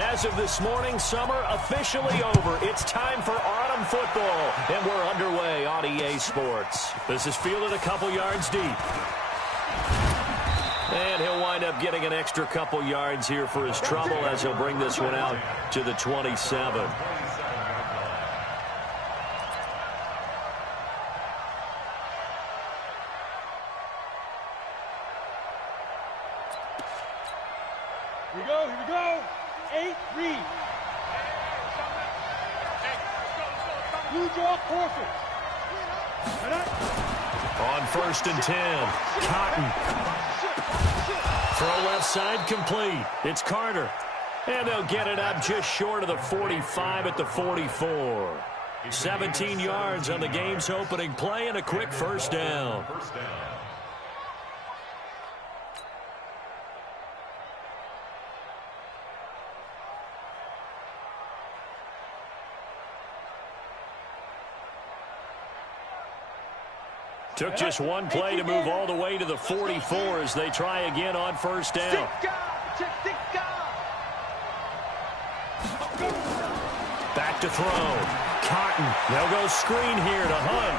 As of this morning, summer officially over. It's time for autumn football, and we're underway on EA Sports. This is fielded a couple yards deep. And he'll wind up getting an extra couple yards here for his trouble as he'll bring this one out to the 27. Here we go. 8, read. Blue draw, forfeit. On 1st and 10, Cotton. Throw left side complete. It's Carter. And they'll get it up just short of the 45 at the 44. 17 yards on the game's opening play and a quick first down. Took just one play to move all the way to the 44 as they try again on first down. Back to throw. Cotton. They'll go screen here to Hunt.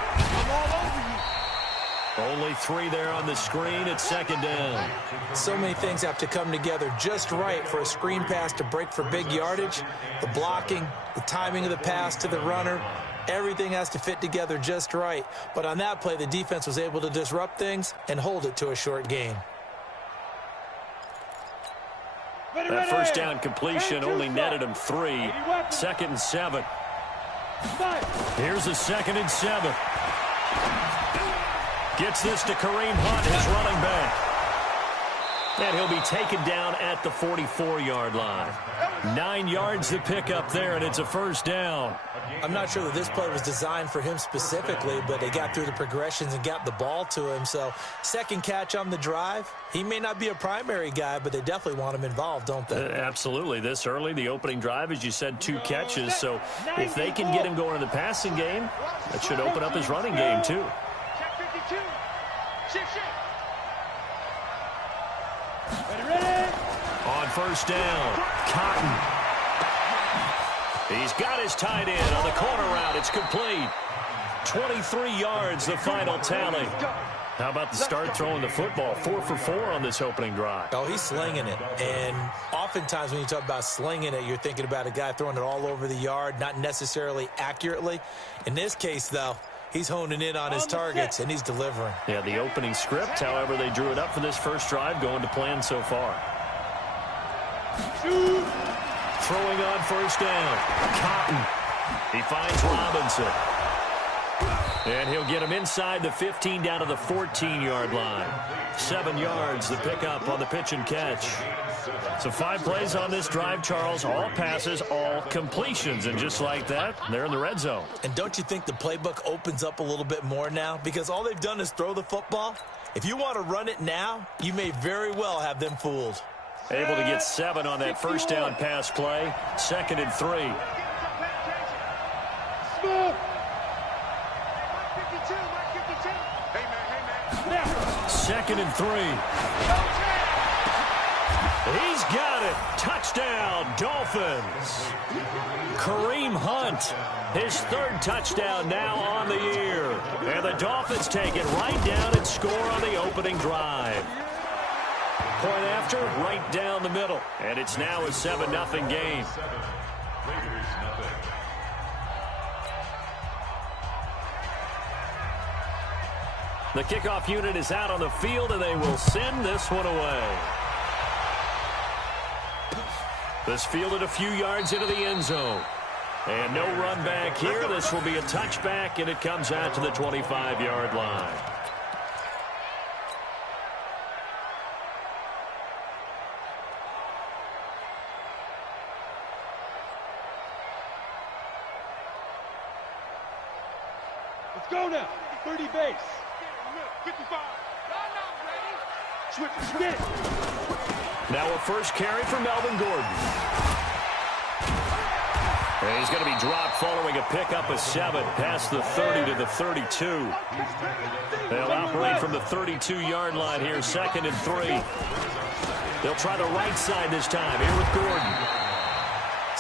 Only 3 there on the screen at 2nd down. So many things have to come together just right for a screen pass to break for big yardage. The blocking, the timing of the pass to the runner. Everything has to fit together just right. But on that play, the defense was able to disrupt things and hold it to a short gain. That first down completion only netted him 3. 2nd and 7. Here's a 2nd and 7. Gets this to Kareem Hunt, his running back. And he'll be taken down at the 44-yard line. 9 yards to pick up there, and it's a first down. I'm not sure that this play was designed for him specifically, but they got through the progressions and got the ball to him. So, second catch on the drive. He may not be a primary guy, but they definitely want him involved, don't they? Absolutely. This early, the opening drive, as you said, 2 catches. So, if they can get him going in the passing game, that should open up his running game, too. On first down, Cotton. He's got his tight end on the corner route. It's complete. 23 yards, the final tally. How about the start throwing the football? 4 for 4 on this opening drive. Oh, he's slinging it. And oftentimes when you talk about slinging it, you're thinking about a guy throwing it all over the yard, not necessarily accurately. In this case, though, he's honing in on his targets, and he's delivering. Yeah, the opening script, however, they drew it up for this first drive, going to plan so far. Throwing on first down. Cotton. He finds Robinson. And he'll get him inside the 15 down to the 14-yard line. 7 yards the pickup on the pitch and catch. So 5 plays on this drive, Charles. All passes, all completions. And just like that, they're in the red zone. And don't you think the playbook opens up a little bit more now? Because all they've done is throw the football. If you want to run it now, you may very well have them fooled. Able to get 7 on that first down pass play. 2nd and 3. 2nd and 3. He's got it. Touchdown, Dolphins. Kareem Hunt, his 3rd touchdown now on the year. And the Dolphins take it right down and score on the opening drive. Point after, right down the middle. And it's now a 7-0 game. The kickoff unit is out on the field, and they will send this one away. This fielded a few yards into the end zone. And no run back here. This will be a touchback, and it comes out to the 25-yard line. Let's go now. 30 base. 55. Switch. Get it. Now a first carry for Melvin Gordon. And he's going to be dropped following a pickup of 7 past the 30 to the 32. They'll operate from the 32-yard line here, 2nd and 3. They'll try the right side this time here with Gordon.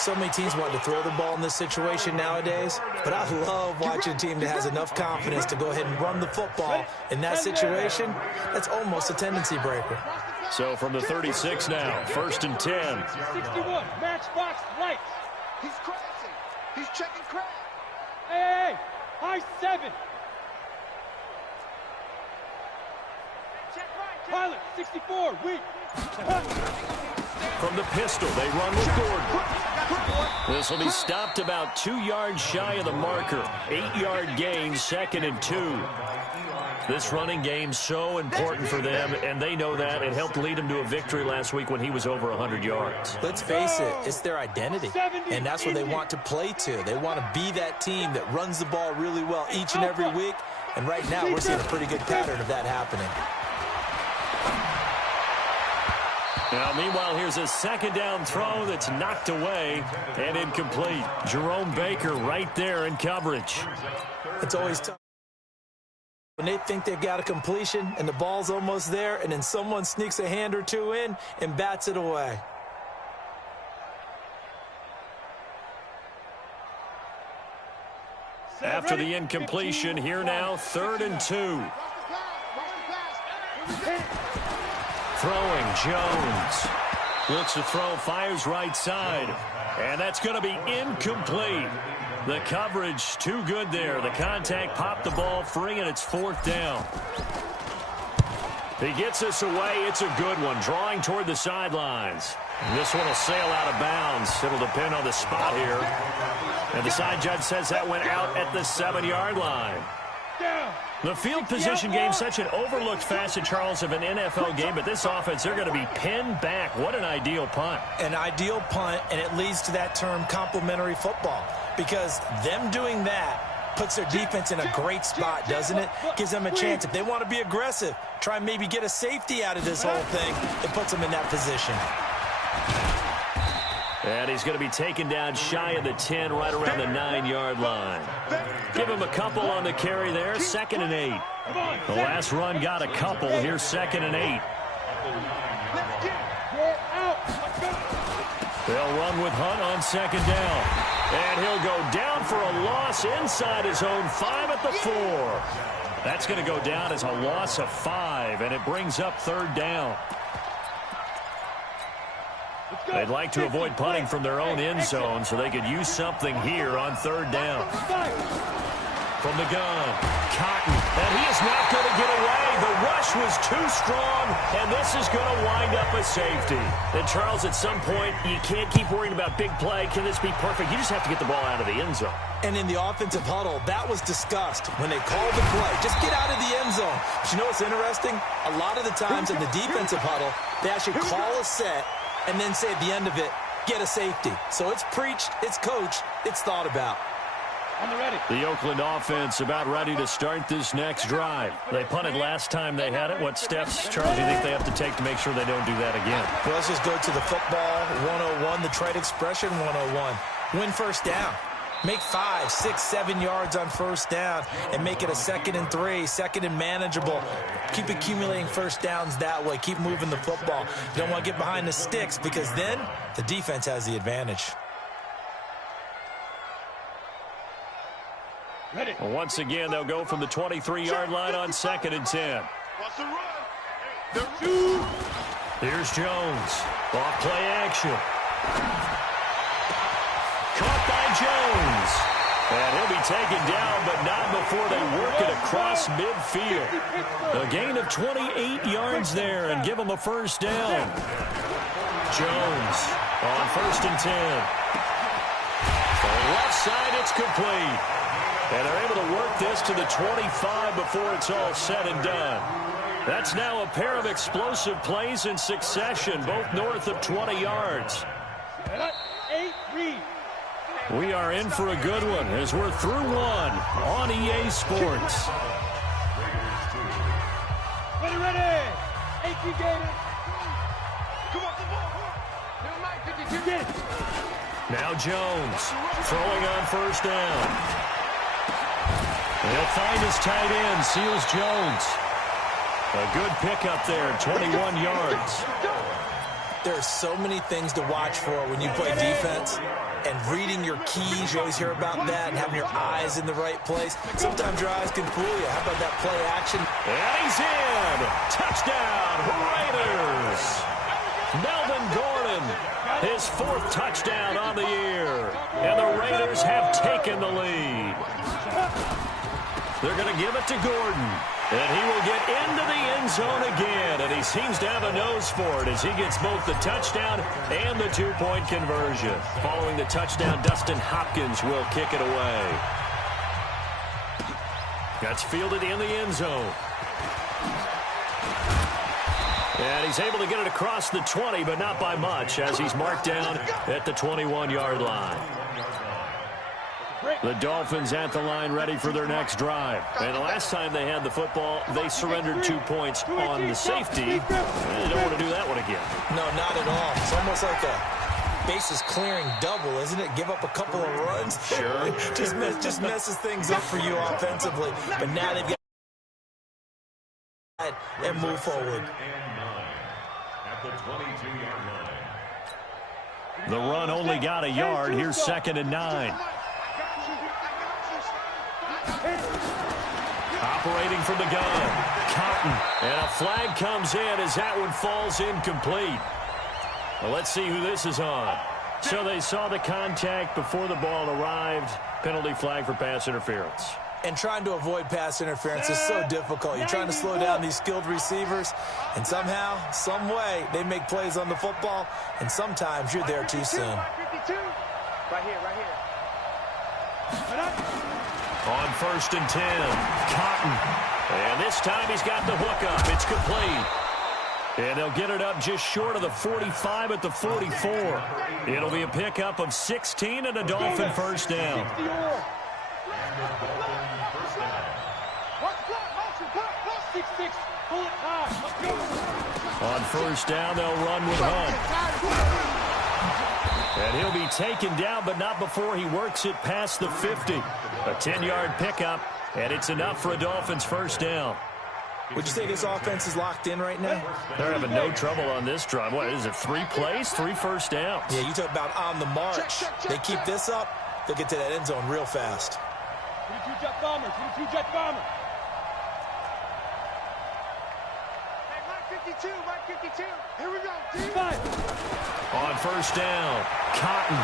So many teams want to throw the ball in this situation nowadays, but I love watching a team that has enough confidence to go ahead and run the football in that situation. That's almost a tendency breaker. So from the 36 now, 1st and 10. 61, matchbox right. He's crashing. He's checking crash. Hey, high 7. Pilot, 64, weak. From the pistol, they run with Gordon. This will be stopped about 2 yards shy of the marker. 8-yard gain, 2nd and 2. This running game so important for them, and they know that. It helped lead them to a victory last week when he was over 100 yards. Let's face it, it's their identity, and that's what they want to play to. They want to be that team that runs the ball really well each and every week, and right now we're seeing a pretty good pattern of that happening. Now, meanwhile, here's a 2nd down throw that's knocked away and incomplete. Jerome Baker right there in coverage. It's always tough when they think they've got a completion and the ball's almost there, and then someone sneaks a hand or two in and bats it away. After the incompletion, here now, 3rd and 2. Throwing, Jones. Looks to throw, fires right side. And that's going to be incomplete. The coverage too good there. The contact popped the ball free, and it's 4th down. He gets this away. It's a good one. Drawing toward the sidelines. This one will sail out of bounds. It'll depend on the spot here. And the side judge says that went out at the 7-yard line. The field position game, such an overlooked facet, Charles, of an NFL game, but this offense, they're going to be pinned back. What an ideal punt. An ideal punt, and it leads to that term complementary football, because them doing that puts their defense in a great spot, doesn't it? Gives them a chance. If they want to be aggressive, try and maybe get a safety out of this whole thing, it puts them in that position. And he's going to be taken down shy of the 10, right around the 9-yard line. Give him a couple on the carry there, 2nd and 8. The last run got a couple. Here's 2nd and 8. They'll run with Hunt on 2nd down. And he'll go down for a loss inside his own 5 at the 4. That's going to go down as a loss of 5, and it brings up 3rd down. They'd like to avoid punting from their own end zone so they could use something here on 3rd down. From the gun, Cotton, and he is not going to get away. The rush was too strong, and this is going to wind up a safety. And, Charles, at some point, you can't keep worrying about big play. Can this be perfect? You just have to get the ball out of the end zone. And in the offensive huddle, that was discussed when they called the play. Just get out of the end zone. But you know what's interesting? A lot of the times in the defensive huddle, they actually call a set and then say at the end of it, get a safety. So it's preached, it's coached, it's thought about. The Oakland offense about ready to start this next drive. They punted last time they had it. What steps, Charles, do you think they have to take to make sure they don't do that again? Well, let's just go to the football 101, the trade expression 101. Win 1st down. Make 5, 6, 7 yards on 1st down and make it a 2nd and 3, 2nd and manageable. Keep accumulating 1st downs that way. Keep moving the football. You don't want to get behind the sticks because then the defense has the advantage. Well, once again, they'll go from the 23-yard line on 2nd and 10. Here's Jones. Off play action. Caught by Jones. And he'll be taken down, but not before they work it across midfield. A gain of 28 yards there and give them a 1st down. Jones on 1st and 10. To the left side, it's complete. And they're able to work this to the 25 before it's all said and done. That's now a pair of explosive plays in succession, both north of 20 yards. We are in for a good one as we're through one on EA Sports. Ready. AQ Gators. Come on. Now Jones throwing on 1st down. He'll find his tight end, Seals Jones. A good pickup there, 21 yards. There are so many things to watch for when you play defense. and reading your keys. You always hear about that, and having your eyes in the right place. Sometimes your eyes can fool you. How about that play action? And he's in. Touchdown, Raiders. Melvin Gordon, his 4th touchdown on the year. And the Raiders have taken the lead. They're going to give it to Gordon. And he will get into the end zone again. And he seems to have a nose for it as he gets both the touchdown and the 2-point conversion. Following the touchdown, Dustin Hopkins will kick it away. That's fielded in the end zone. And he's able to get it across the 20, but not by much, as he's marked down at the 21-yard line. The Dolphins at the line ready for their next drive. And the last time they had the football, they surrendered 2 points on the safety. And they don't want to do that one again. No, not at all. It's almost like a bases clearing double, isn't it? Give up a couple of runs. Sure. just messes things up for you offensively. But now they've got and move forward. At the 22-yard line. The run only got a yard. Here's 2nd and 9. Operating from the gun, Cotton, and a flag comes in as that one falls incomplete. Well, let's see who this is on. So they saw the contact before the ball arrived. Penalty flag for pass interference. And trying to avoid pass interference is so difficult. You're trying to slow down these skilled receivers, and somehow, some way, they make plays on the football, and sometimes you're there too soon. Right here, right here. On 1st and 10, Cotton. And this time he's got the hook up. It's complete. And they'll get it up just short of the 45 at the 44. It'll be a pickup of 16 and a Dolphin first down. On 1st down, they'll run with Hunt. And he'll be taken down, but not before he works it past the 50. A 10-yard pickup, and it's enough for a Dolphins first down. Would you say this offense is locked in right now? They're having no trouble on this drive. What is it, 3 plays, 3 first downs? Yeah, you talk about on the march. They keep this up, they'll get to that end zone real fast. 22 jet bomber, 22 jet bomber. Hey, 52, right 52. Here we go, team. On 1st down, Cotton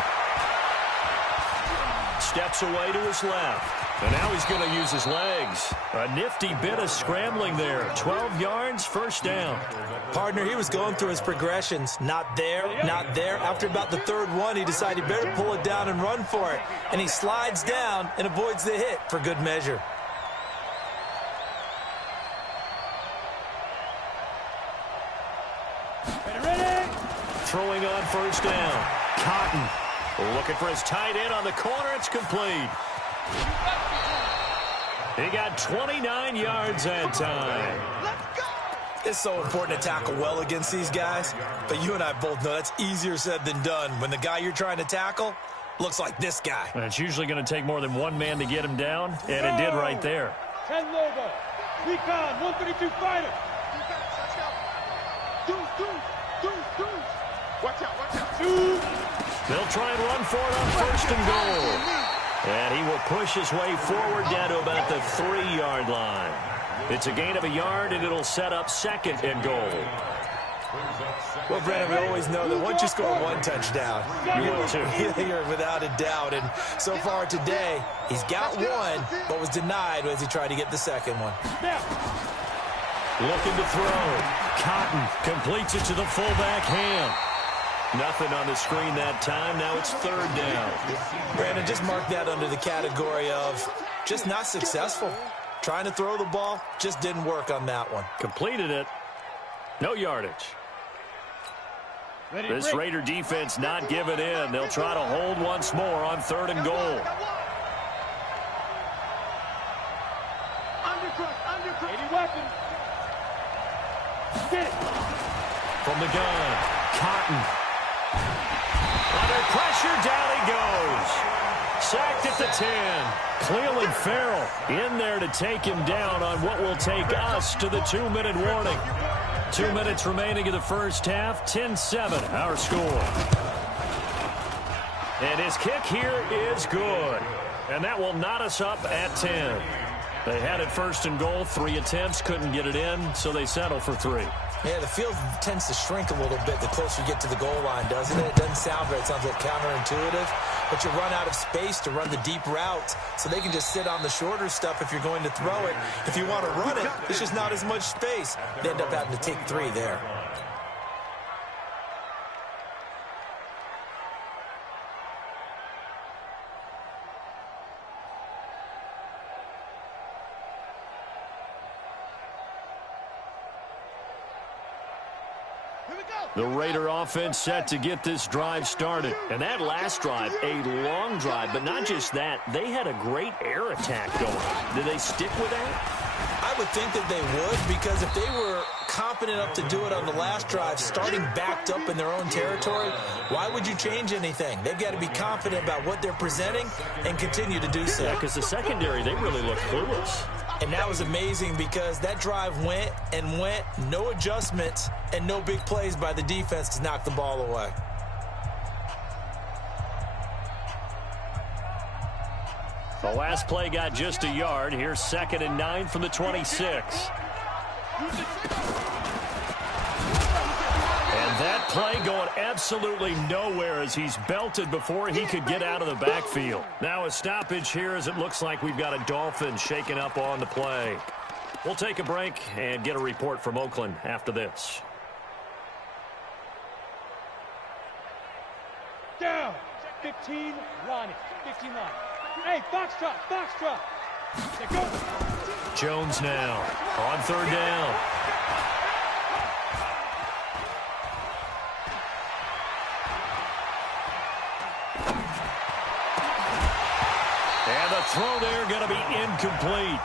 steps away to his left. And now he's going to use his legs. A nifty bit of scrambling there. 12 yards, first down. Partner, he was going through his progressions. Not there, not there. After about the 3rd one, he decided he better pull it down and run for it. And he slides down and avoids the hit for good measure. Throwing on 1st down. Cotton looking for his tight end on the corner. It's complete. He got 29 yards that time. It's so important to tackle well against these guys, but you and I both know that's easier said than done when the guy you're trying to tackle looks like this guy. And it's usually going to take more than one man to get him down, and it did right there. 10 Lobo. Recon, 132 fighter. Watch out, watch out. They'll try and run for it on 1st and goal. And he will push his way forward down to about the 3-yard line. It's a gain of a yard, and it'll set up 2nd and goal. Well, Brandon, we always know that once you score one touchdown, you're without a doubt. And so far today, he's got one, but was denied as he tried to get the 2nd one. Looking to throw. Cotton completes it to the fullback Ham. Nothing on the screen that time. Now it's 3rd down. Brandon, just mark that under the category of just not successful. Trying to throw the ball, just didn't work on that one. Completed it. No yardage. This Raider defense not giving in. They'll try to hold once more on 3rd and goal. Undercross. 80 weapons. Get it. From the gun, Cotton. Under pressure, down he goes. Sacked at the 10. Cleveland Farrell in there to take him down on what will take us to the 2-minute warning. 2 minutes remaining in the first half. 10-7, our score. And his kick here is good. And that will knot us up at 10. They had it first and goal, 3 attempts, couldn't get it in, so they settle for 3. Yeah, the field tends to shrink a little bit the closer you get to the goal line, doesn't it? It doesn't sound right. It sounds like counterintuitive. But you run out of space to run the deep routes, so they can just sit on the shorter stuff if you're going to throw it. If you want to run it, there's just not as much space. They end up having to take 3 there. The Raider offense set to get this drive started. And that last drive, a long drive, but not just that. They had a great air attack going. Did they stick with that? I would think that they would, because if they were confident enough to do it on the last drive, starting backed up in their own territory, why would you change anything? They've got to be confident about what they're presenting and continue to do so. Yeah, because the secondary, they really look clueless. And that was amazing because that drive went and went, no adjustments, and no big plays by the defense to knock the ball away. The last play got just a yard. Here's 2nd and 9 from the 26. And that play going absolutely nowhere as he's belted before he could get out of the backfield. Now a stoppage here as it looks like we've got a Dolphin shaking up on the play. We'll take a break and get a report from Oakland after this. Down. 15, Ronnie. 15 line. Hey, foxtrot, foxtrot. They go. Jones now on 3rd down. And the throw there going to be incomplete.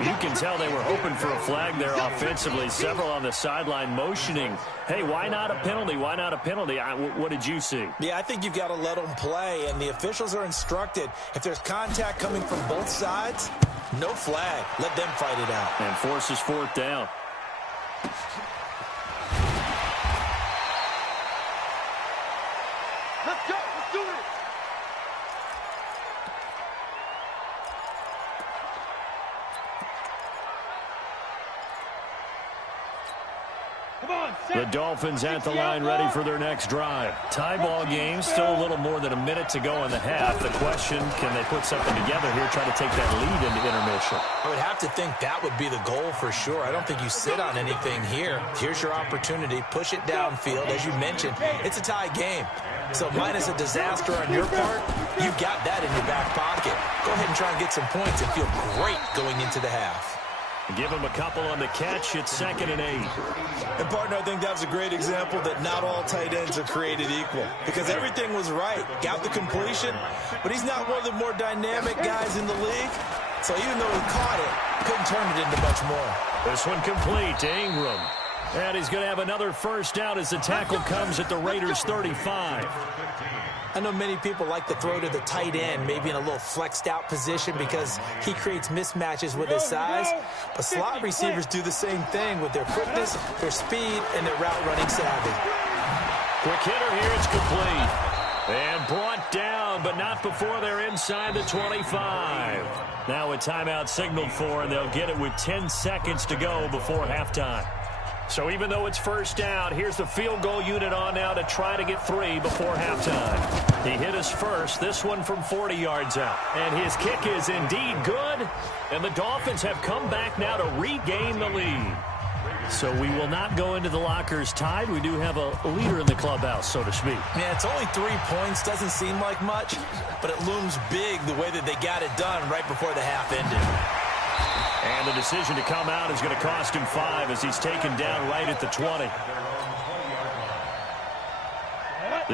You can tell they were hoping for a flag there offensively. Several on the sideline motioning. Hey, why not a penalty? Why not a penalty? What did you see? Yeah, I think you've got to let them play, and the officials are instructed. If there's contact coming from both sides, no flag. Let them fight it out. And forces 4th down. Let's go. Let's do it. Come on, The Dolphins at the line ready for their next drive. Tie ball game, still a little more than a minute to go in the half. The question, can they put something together here, try to take that lead into intermission? I would have to think that would be the goal for sure. I don't think you sit on anything here. Here's your opportunity. Push it downfield. As you mentioned, it's a tie game. So minus a disaster on your part, you've got that in your back pocket. Go ahead and try and get some points and feel great going into the half. Give him a couple on the catch. It's 2nd and 8. And, partner, I think that was a great example that not all tight ends are created equal, because everything was right. Got the completion, but he's not one of the more dynamic guys in the league. So even though he caught it, couldn't turn it into much more. This one complete to Ingram. And he's going to have another first down as the tackle comes at the Raiders' 35. I know many people like to throw to the tight end, maybe in a little flexed out position because he creates mismatches with his size. But slot receivers do the same thing with their quickness, their speed, and their route running savvy. Quick hitter here, it's complete. And brought down, but not before they're inside the 25. Now a timeout signaled for, and they'll get it with 10 seconds to go before halftime. So even though it's first down, here's the field goal unit on now to try to get 3 before halftime. He hit us first, this one from 40 yards out. And his kick is indeed good. And the Dolphins have come back now to regain the lead. So we will not go into the lockers tied. We do have a leader in the clubhouse, so to speak. Yeah, it's only 3 points. Doesn't seem like much, but it looms big the way that they got it done right before the half ended. And the decision to come out is going to cost him 5 as he's taken down right at the 20.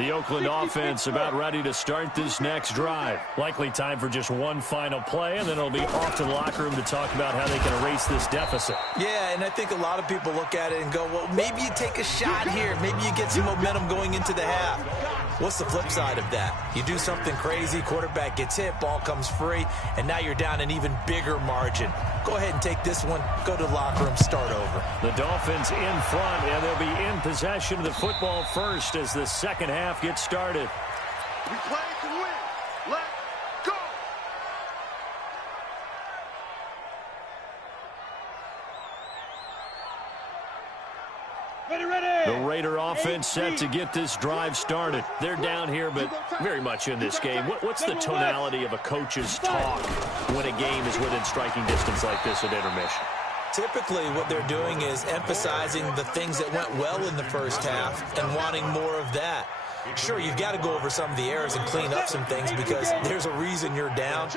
The Oakland offense about ready to start this next drive. Likely time for just one final play, and then it'll be off to the locker room to talk about how they can erase this deficit. Yeah, and I think a lot of people look at it and go, well, maybe you take a shot here. Maybe you get some momentum going into the half. What's the flip side of that? You do something crazy, quarterback gets hit, ball comes free, and now you're down an even bigger margin. Go ahead and take this one, go to the locker room, start over. The Dolphins in front, and they'll be in possession of the football first as the second half gets started. We play to win. Let's go. Ready. The Raider offense set to get this drive started. They're down here, but very much in this game. What's the tonality of a coach's talk when a game is within striking distance like this at intermission? Typically, what they're doing is emphasizing the things that went well in the first half and wanting more of that. Sure, you've got to go over some of the errors and clean up some things because there's a reason you're down.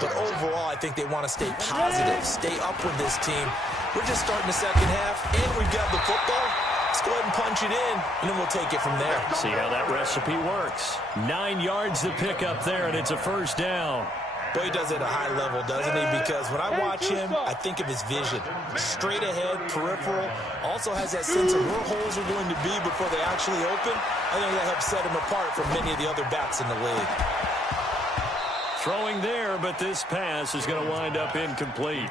But overall, I think they want to stay positive, stay up with this team. We're just starting the second half, and we've got the football. Let's go ahead and punch it in, and then we'll take it from there. See how that recipe works. 9 yards to pick up there, and it's a first down. Boy, he does it at a high level, doesn't he? Because when I watch him, I think of his vision. Straight ahead, peripheral. Also has that sense of where holes are going to be before they actually open. I think that helps set him apart from many of the other backs in the league. Throwing there, but this pass is going to wind up incomplete.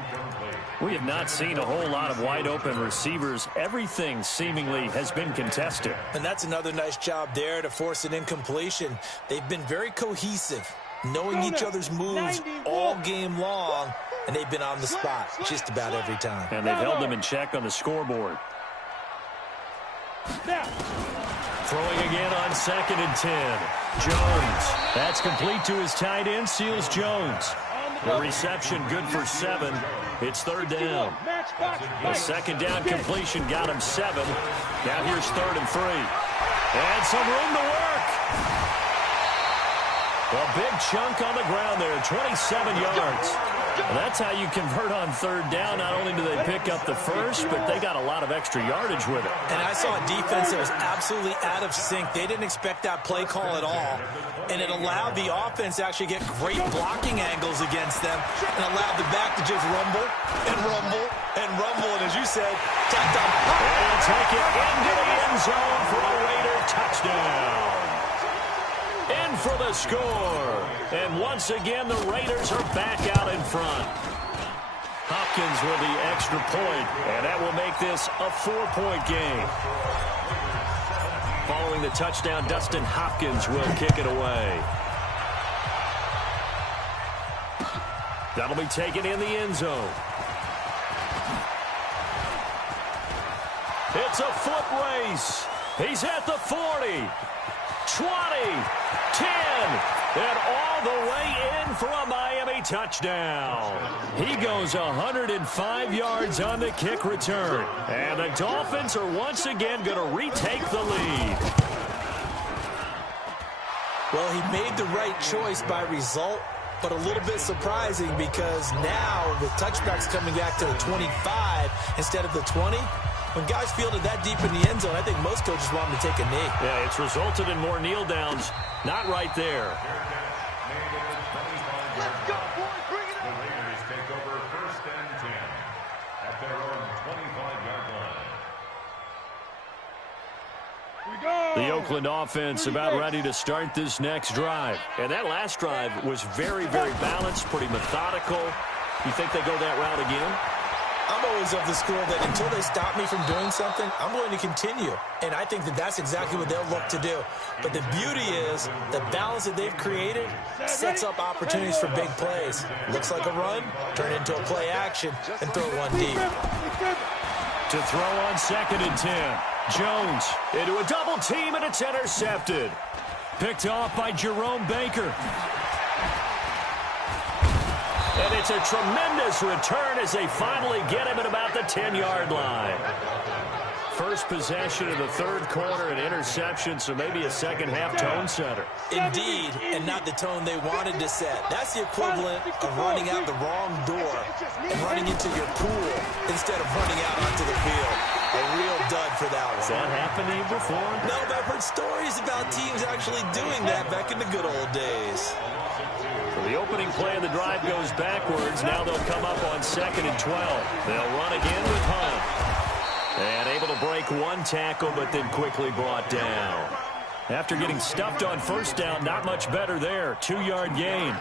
We have not seen a whole lot of wide-open receivers. Everything seemingly has been contested. And that's another nice job there to force an incompletion. They've been very cohesive, knowing each other's moves all game long, and they've been on the spot just about every time. And they've held them in check on the scoreboard. Throwing again on 2nd and 10. Jones. That's complete to his tight end, Seals Jones. The reception good for 7. It's 3rd down. The 2nd down completion got him 7. Now here's 3rd and 3. And some room to work. A big chunk on the ground there, 27 yards. Well, that's how you convert on 3rd down. Not only do they pick up the first, but they got a lot of extra yardage with it. And I saw a defense that was absolutely out of sync. They didn't expect that play call at all. And it allowed the offense to actually get great blocking angles against them and allowed the back to just rumble and rumble and rumble. And as you said, tacked on. And take it into the end zone for a Raider touchdown. In for the score. And once again, the Raiders are back out in front. Hopkins with the extra point, and that will make this a 4-point game. Following the touchdown, Dustin Hopkins will kick it away. That'll be taken in the end zone. It's a foot race. He's at the 40. 20, 10, and all the way in for a Miami touchdown. He goes 105 yards on the kick return. And the Dolphins are once again going to retake the lead. Well, he made the right choice by result, but a little bit surprising because now with touchbacks coming back to the 25 instead of the 20, when guys fielded that deep in the end zone, I think most coaches want them to take a knee. Yeah, it's resulted in more kneel downs. Not right there. Let's go, boys. Bring it The up. Raiders take over 1st and 10 at their own 25-yard line. The Oakland offense about ready to start this next drive. And that last drive was very, very balanced, pretty methodical. You think they go that route again? I'm always of the school that until they stop me from doing something, I'm going to continue. And I think that that's exactly what they'll look to do. But the beauty is the balance that they've created sets up opportunities for big plays. Looks like a run, turn into a play action, and throw one deep. To throw on 2nd and 10. Jones into a double team, and it's intercepted. Picked off by Jerome Baker. And it's a tremendous return as they finally get him at about the 10-yard line. First possession of the 3rd quarter, an interception, so maybe a second-half tone setter. Indeed, and not the tone they wanted to set. That's the equivalent of running out the wrong door and running into your pool instead of running out onto the field. A real dud for that one. Has that happened to you before? No, but I've heard stories about teams actually doing that back in the good old days. So the opening play of the drive goes backwards. Now they'll come up on 2nd and 12. They'll run again with Hunt. And able to break one tackle, but then quickly brought down. After getting stuffed on 1st down, not much better there. 2-yard gain.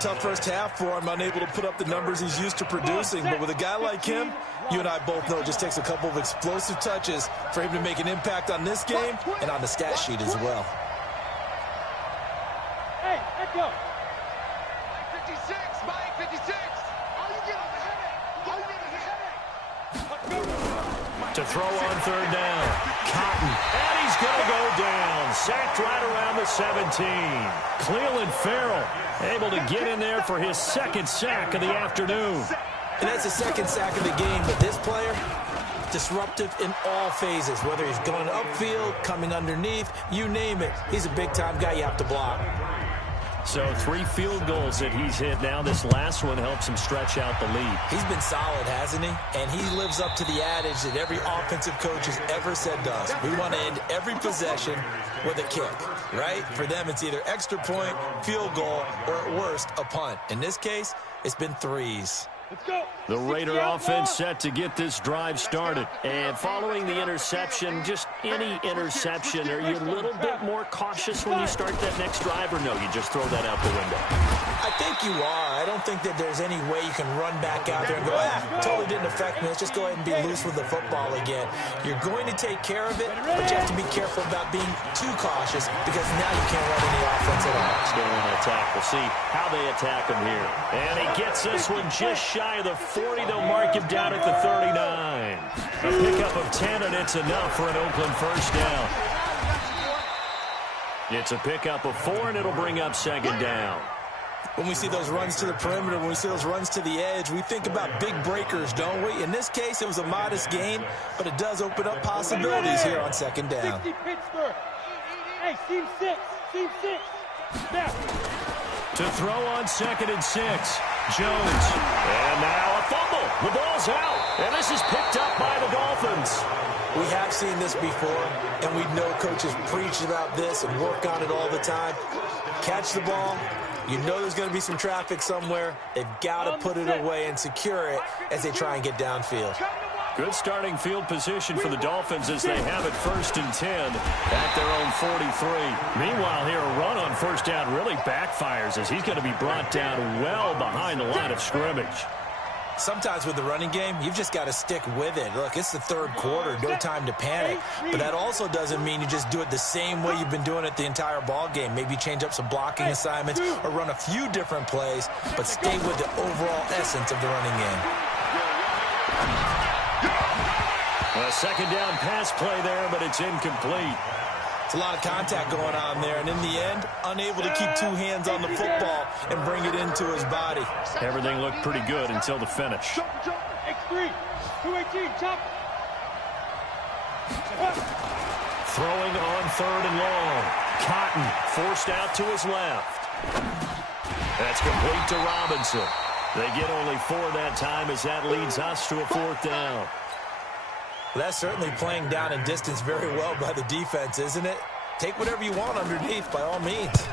Tough first half for him, unable to put up the numbers he's used to producing. But with a guy like him, you and I both know it just takes a couple of explosive touches for him to make an impact on this game and on the stat sheet as well. Hey, let go. 56, Mike, 56. Are you getting a headache? Are you getting a headache? To throw on third down. Cotton. And he's going to go down. Sacked right around the 17. Cleveland Farrell able to get in there for his second sack of the afternoon. And that's the second sack of the game, but this player, disruptive in all phases, whether he's going upfield, coming underneath, you name it. He's a big-time guy you have to block. So 3 field goals that he's hit now. This last one helps him stretch out the lead. He's been solid, hasn't he? And he lives up to the adage that every offensive coach has ever said to us. We want to end every possession with a kick, right? For them, it's either extra point, field goal, or at worst, a punt. In this case, it's been 3s. Let's go. The Raider offense set to get this drive started. And following the interception, just any interception, are you a little bit more cautious when you start that next drive, or no, you just throw that out the window? I think you are. I don't think that there's any way you can run back out there and go, totally didn't affect me. Let's just go ahead and be loose with the football again. You're going to take care of it, but you have to be careful about being too cautious because now you can't run any offense at all. Still on attack. We'll see how they attack him here. And he gets this one just shy of the 40. They'll mark him down at the 39. A pickup of 10, and it's enough for an Oakland first down. It's a pickup of 4, and it'll bring up second down. When we see those runs to the perimeter, when we see those runs to the edge, we think about big breakers, don't we? In this case, it was a modest gain, but it does open up possibilities here on second down. 60 Pittsburgh. Hey, team 6. Team 6. Now. To throw on 2nd and 6. Jones. And now a fumble. The ball's out. And this is picked up by the Dolphins. We have seen this before, and we know coaches preach about this and work on it all the time. Catch the ball. You know there's going to be some traffic somewhere. They've got to put it away and secure it as they try and get downfield. Good starting field position for the Dolphins as they have it 1st and 10 at their own 43. Meanwhile, here a run on first down really backfires as he's going to be brought down well behind the line of scrimmage. Sometimes with the running game, you've just got to stick with it. Look, it's the 3rd quarter, no time to panic. But that also doesn't mean you just do it the same way you've been doing it the entire ball game. Maybe change up some blocking assignments or run a few different plays, but stay with the overall essence of the running game. A second down pass play there, but it's incomplete. It's a lot of contact going on there, and in the end, unable to keep 2 hands on the football and bring it into his body. Everything looked pretty good until the finish. X3. 218. Chop. Throwing on 3rd and long. Cotton forced out to his left. That's complete to Robinson. They get only 4 that time as that leads us to a 4th down. Well, that's certainly playing down and distance very well by the defense, isn't it? Take whatever you want underneath, by all means.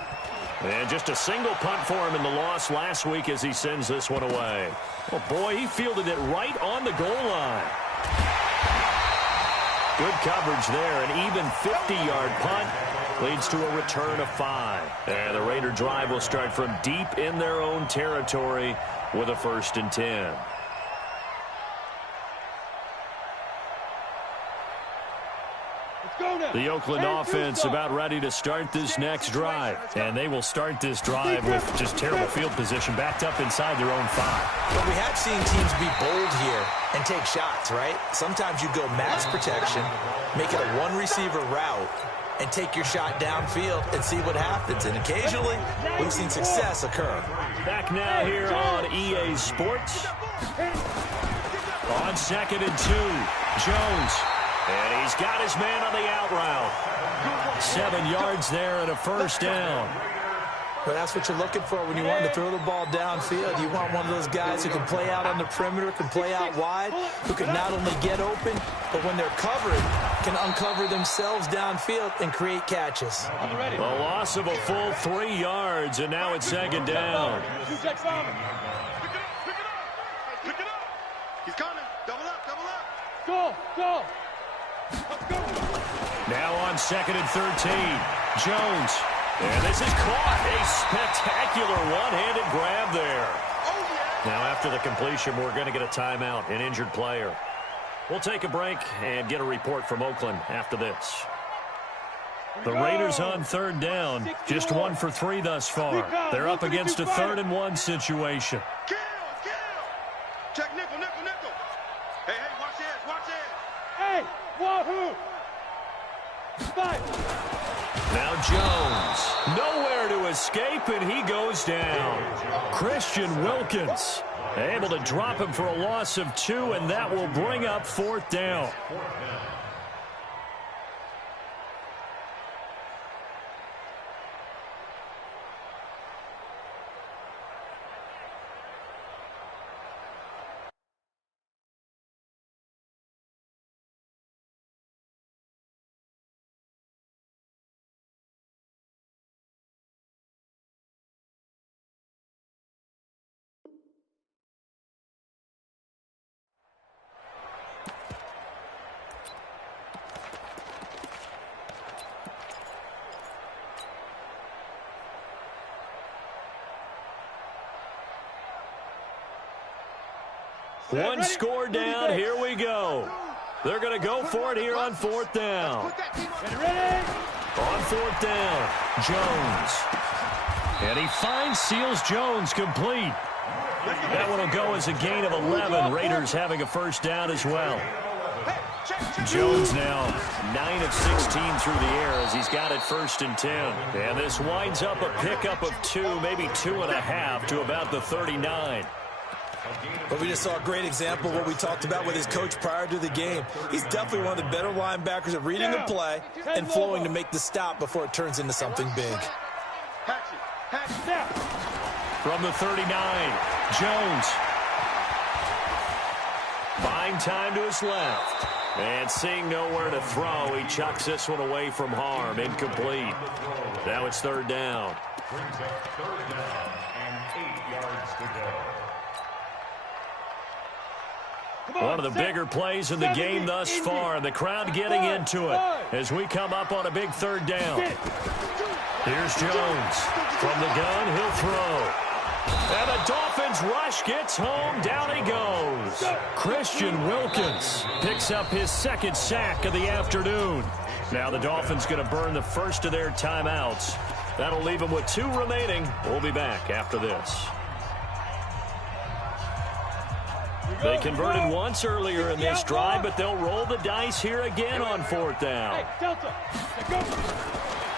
And just a single punt for him in the loss last week as he sends this one away. Oh, boy, he fielded it right on the goal line. Good coverage there. An even 50-yard punt leads to a return of 5. And the Raider drive will start from deep in their own territory with a 1st and 10. The Oakland offense about ready to start this next drive. And they will start this drive with just terrible field position backed up inside their own 5. But we have seen teams be bold here and take shots, right? Sometimes you go max protection, make it a 1-receiver route, and take your shot downfield and see what happens. And occasionally, we've seen success occur. Back now here on EA Sports. On 2nd and 2, Jones. And he's got his man on the out route. 7 yards there and a 1st down. But that's what you're looking for when you want to throw the ball downfield. You want one of those guys who can play out on the perimeter, can play out wide, who can not only get open, but when they're covered, can uncover themselves downfield and create catches. A loss of a full 3 yards, and now it's 2nd down. Pick it up. Pick it up. He's coming. Double up. Double up. Go. Now on 2nd and 13, Jones. And this is caught. A spectacular one-handed grab there. Now after the completion, we're going to get a timeout, an injured player. We'll take a break and get a report from Oakland after this. The Raiders on third down, just 1 for 3 thus far. They're up against a 3rd and 1 situation. Kill! Check nickel. Hey, watch this. Hey, wahoo! 5. Now Jones, nowhere to escape, and he goes down. Christian Wilkins able to drop him for a loss of 2, and that will bring up 4th down. One score down, here we go. They're going to go for it here on 4th down. On 4th down, Jones. And he seals Jones complete. That one will go as a gain of 11. Raiders having a 1st down as well. Jones now 9 of 16 through the air as he's got it 1st and 10. And this winds up a pickup of 2, maybe 2.5 to about the 39. But we just saw a great example of what we talked about with his coach prior to the game. He's definitely one of the better linebackers at reading the play and flowing to make the stop before it turns into something big. From the 39, Jones. Buying time to his left. And seeing nowhere to throw, he chucks this one away from harm. Incomplete. Now it's 3rd down. Brings up 3rd down and 8 yards to go. One of the bigger plays in the game thus far, and the crowd getting into it as we come up on a big 3rd down. Here's Jones. From the gun, he'll throw. And the Dolphins rush gets home. Down he goes. Christian Wilkins picks up his 2nd sack of the afternoon. Now the Dolphins going to burn the first of their timeouts. That'll leave them with 2 remaining. We'll be back after this. They converted once earlier in this drive, but they'll roll the dice here again on 4th down.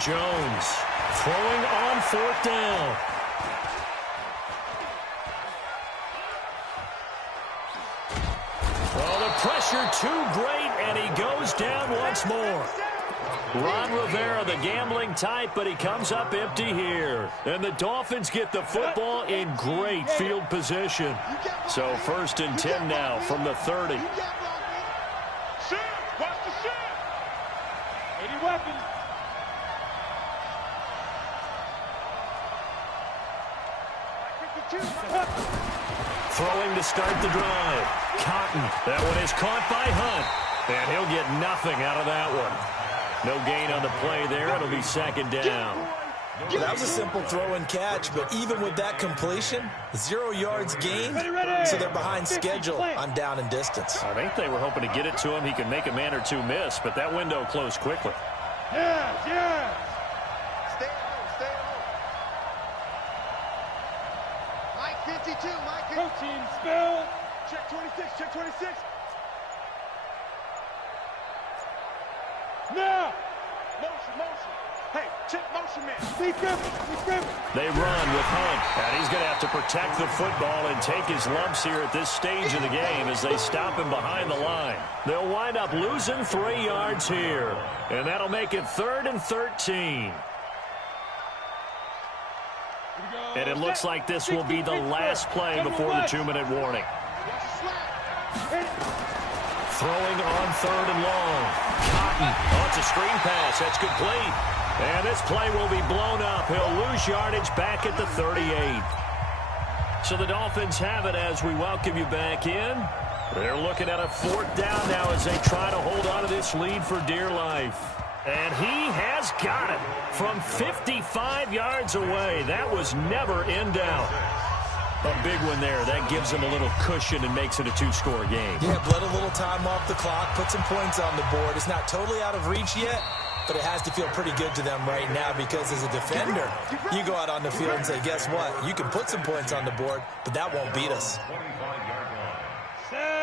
Jones throwing on 4th down. Oh, the pressure too great, and he goes down once more. Ron Rivera, the gambling type, but he comes up empty here. And the Dolphins get the football in great field position. So 1st and 10 now from the 30. Watch the shot. 80 weapons. Throwing to start the drive. Cotton. That one is caught by Hunt. And he'll get nothing out of that one. No gain on the play there. It'll be 2nd down. Well, that was a simple throw and catch, but even with that completion, 0 yards gained, so they're behind schedule on down and distance. I think they were hoping to get it to him. He could make a man or 2 miss, but that window closed quickly. Yes. Stay home. Mike 52, Mike 52. Protein spill. Check 26. Now. Motion. Hey, check motion, man. They run with Hunt, and he's going to have to protect the football and take his lumps here at this stage of the game as they stop him behind the line. They'll wind up losing 3 yards here, and that'll make it 3rd and 13. And it looks like this will be the last play before the 2-minute warning. Throwing on 3rd and long. Cotton. Oh, it's a screen pass. That's complete. And this play will be blown up. He'll lose yardage back at the 38. So the Dolphins have it as we welcome you back in. They're looking at a 4th down now as they try to hold on to this lead for dear life. And he has got it from 55 yards away. That was never in doubt. A big one there. That gives him a little cushion and makes it a 2-score game. Yeah, bled a little time off the clock, put some points on the board. It's not totally out of reach yet, but it has to feel pretty good to them right now because as a defender, you go out on the field and say, guess what? You can put some points on the board, but that won't beat us.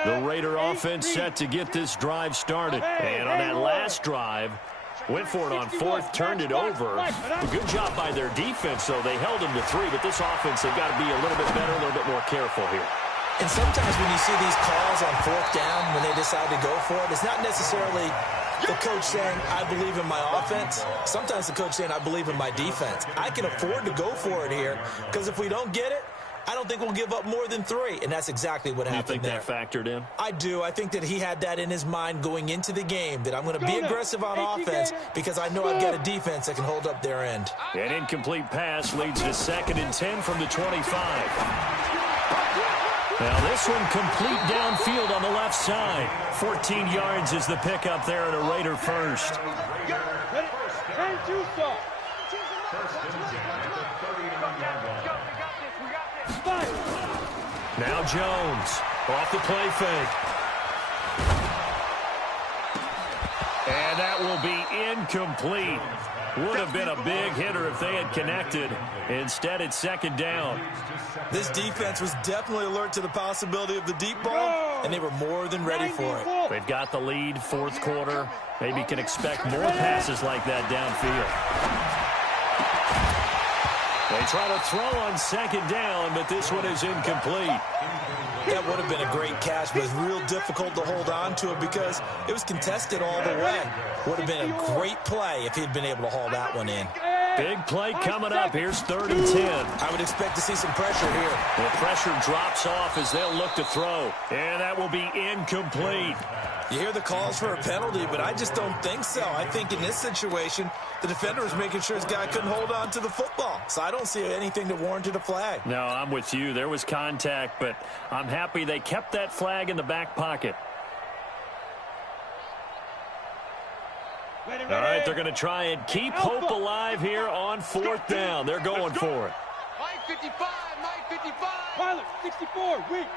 The Raider offense set to get this drive started. And on that last drive, went for it on fourth, turned it over. A good job by their defense, though. They held them to 3, but this offense, they've got to be a little bit better, a little bit more careful here. And sometimes when you see these calls on fourth down, when they decide to go for it, it's not necessarily the coach saying, I believe in my offense. Sometimes the coach saying, I believe in my defense. I can afford to go for it here because if we don't get it, I don't think we'll give up more than 3, and that's exactly what happened there. You think that factored in? I do. I think that he had that in his mind going into the game, that I'm going to be aggressive on offense because I know I've got a defense that can hold up their end. An incomplete pass leads to 2nd and 10 from the 25. Now this one complete downfield on the left side. 14 yards is the pickup there at a Raider first. Now Jones off the play fake. And that will be incomplete. Would have been a big hitter if they had connected. Instead, it's 2nd down. This defense was definitely alert to the possibility of the deep ball, and they were more than ready for it. They've got the lead, 4th quarter. Maybe can expect more passes like that downfield. They try to throw on 2nd down, but this one is incomplete. That would have been a great catch, but it was real difficult to hold on to it because it was contested all the way. Would have been a great play if he'd been able to haul that one in. Big play coming up. Here's 3rd and 10. I would expect to see some pressure here. The pressure drops off as they'll look to throw. And that will be incomplete. You hear the calls for a penalty, but I just don't think so. I think in this situation, the defender was making sure his guy couldn't hold on to the football. So I don't see anything that warranted a flag. No, I'm with you. There was contact, but I'm happy they kept that flag in the back pocket. Ready. All right, they're going to try and keep hope alive here on 4th down. They're going for it. Mike 55, Mike 55. Pilot, 64, weak.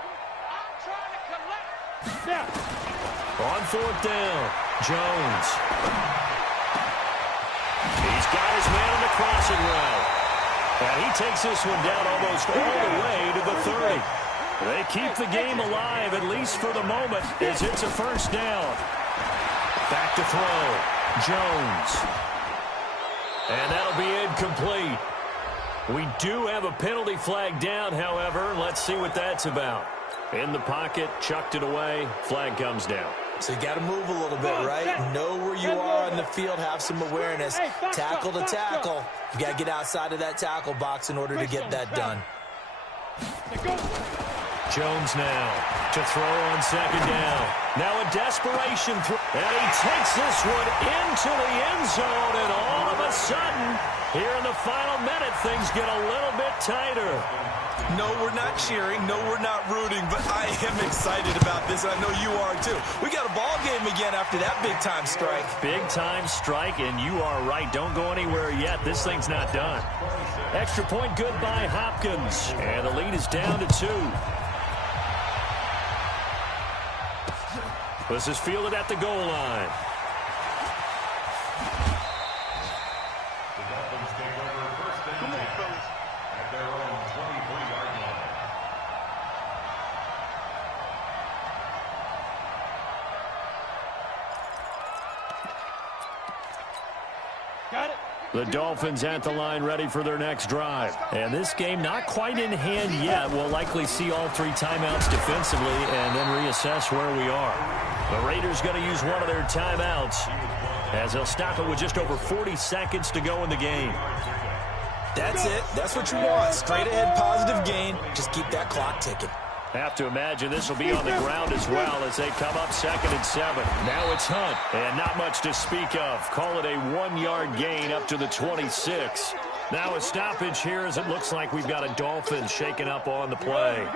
I'm trying to collect. Now. On 4th down, Jones. He's got his man on the crossing route. And he takes this one down almost all the way to the 30. They keep the game alive, at least for the moment, as it's a 1st down. Back to throw. Jones. And that'll be incomplete. We do have a penalty flag down, however. Let's see what that's about. In the pocket, chucked it away. Flag comes down. So you got to move a little bit, right? Know where you are on the field. Have some awareness. Tackle to tackle. You got to get outside of that tackle box in order to get that done. Jones now to throw on 2nd down. Now a desperation throw. And he takes this one into the end zone. And all of a sudden, here in the final minute, things get a little bit tighter. No, we're not cheering. No, we're not rooting. But I am excited about this. I know you are, too. We got a ball game again after that big-time strike. Big-time strike, and you are right. Don't go anywhere yet. This thing's not done. Extra point good by Hopkins. And the lead is down to 2. This is fielded at the goal line. The Dolphins take over 1st and 10 at their own 23-yard line. Got it. The Dolphins at the line ready for their next drive. And this game not quite in hand yet. We'll likely see all 3 timeouts defensively and then reassess where we are. The Raiders going to use one of their timeouts as they'll stop it with just over 40 seconds to go in the game. That's it. That's what you want. Straight ahead, positive gain. Just keep that clock ticking. Have to imagine this will be on the ground as well as they come up 2nd and 7. Now it's Hunt, and not much to speak of. Call it a 1-yard gain up to the 26. Now a stoppage here as it looks like we've got a Dolphins shaking up on the play.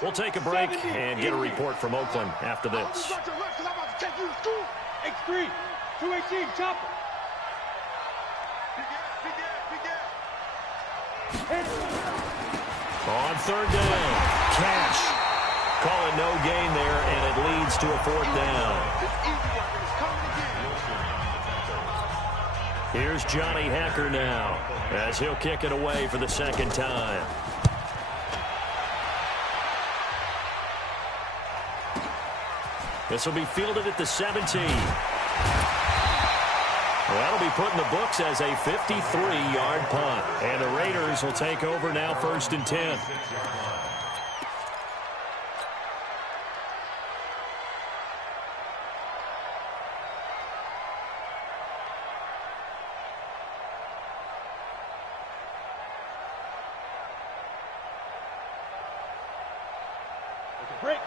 We'll take a break and get a report from Oakland after this. X3, 218, chopper. On 3rd down, Cash. Call it no gain there, and it leads to a 4th down. Here's Johnny Hecker now as he'll kick it away for the second time. This will be fielded at the 17. That'll be put in the books as a 53-yard punt. And the Raiders will take over now, 1st and 10.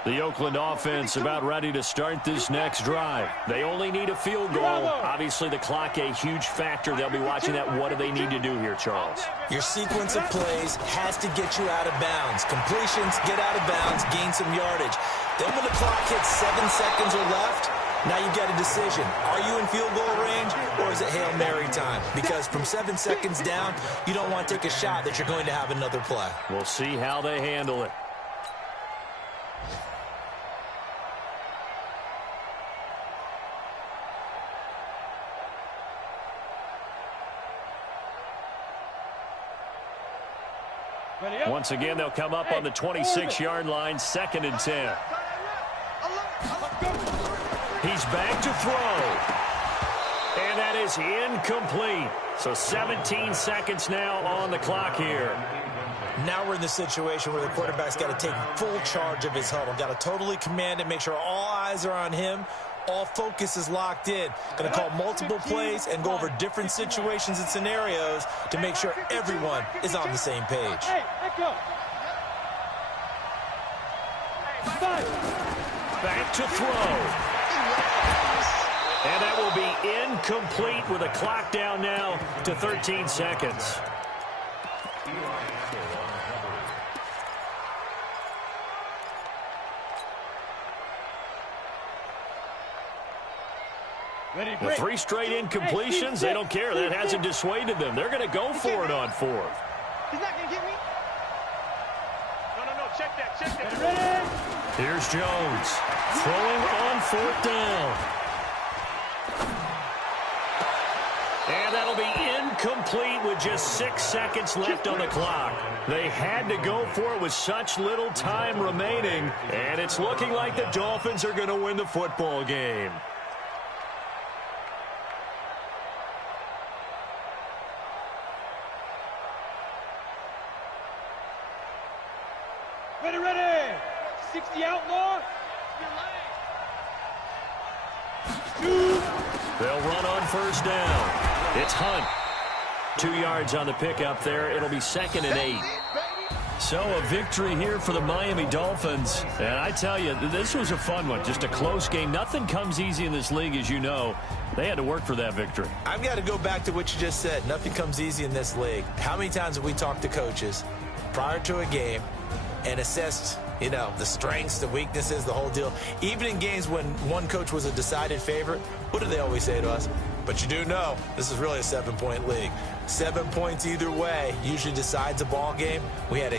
The Oakland offense about ready to start this next drive. They only need a field goal. Obviously, the clock a huge factor. They'll be watching that. What do they need to do here, Charles? Your sequence of plays has to get you out of bounds. Completions, get out of bounds, gain some yardage. Then when the clock hits 7 seconds or left, now you've got a decision. Are you in field goal range, or is it Hail Mary time? Because from 7 seconds down, you don't want to take a shot that you're going to have another play. We'll see how they handle it. Once again, they'll come up on the 26-yard line, 2nd and 10. He's back to throw. And that is incomplete. So 17 seconds now on the clock here. Now we're in the situation where the quarterback's got to take full charge of his huddle. Got to totally command it, make sure all eyes are on him. All focus is locked in. Going to call multiple plays and go over different situations and scenarios to make sure everyone is on the same page. Hey, let go. Back to throw. And that will be incomplete with a clock down now to 13 seconds. The 3 straight incompletions, they don't care. That hasn't dissuaded them. They're going to go for it on 4th. He's not going to get me. No, check that. Ready? Here's Jones throwing on 4th down. And that'll be incomplete with just 6 seconds left on the clock. They had to go for it with such little time remaining. And it's looking like the Dolphins are going to win the football game. Ready. 60 outlaw. They'll run on 1st down. It's Hunt. 2 yards on the pickup there. It'll be 2nd and 8. So a victory here for the Miami Dolphins. And I tell you, this was a fun one. Just a close game. Nothing comes easy in this league, as you know. They had to work for that victory. I've got to go back to what you just said. Nothing comes easy in this league. How many times have we talked to coaches prior to a game and assessed, the strengths, the weaknesses, the whole deal? Even in games when one coach was a decided favorite, what do they always say to us? But you do know this is really a 7-point league. 7 points either way usually decides a ball game. We had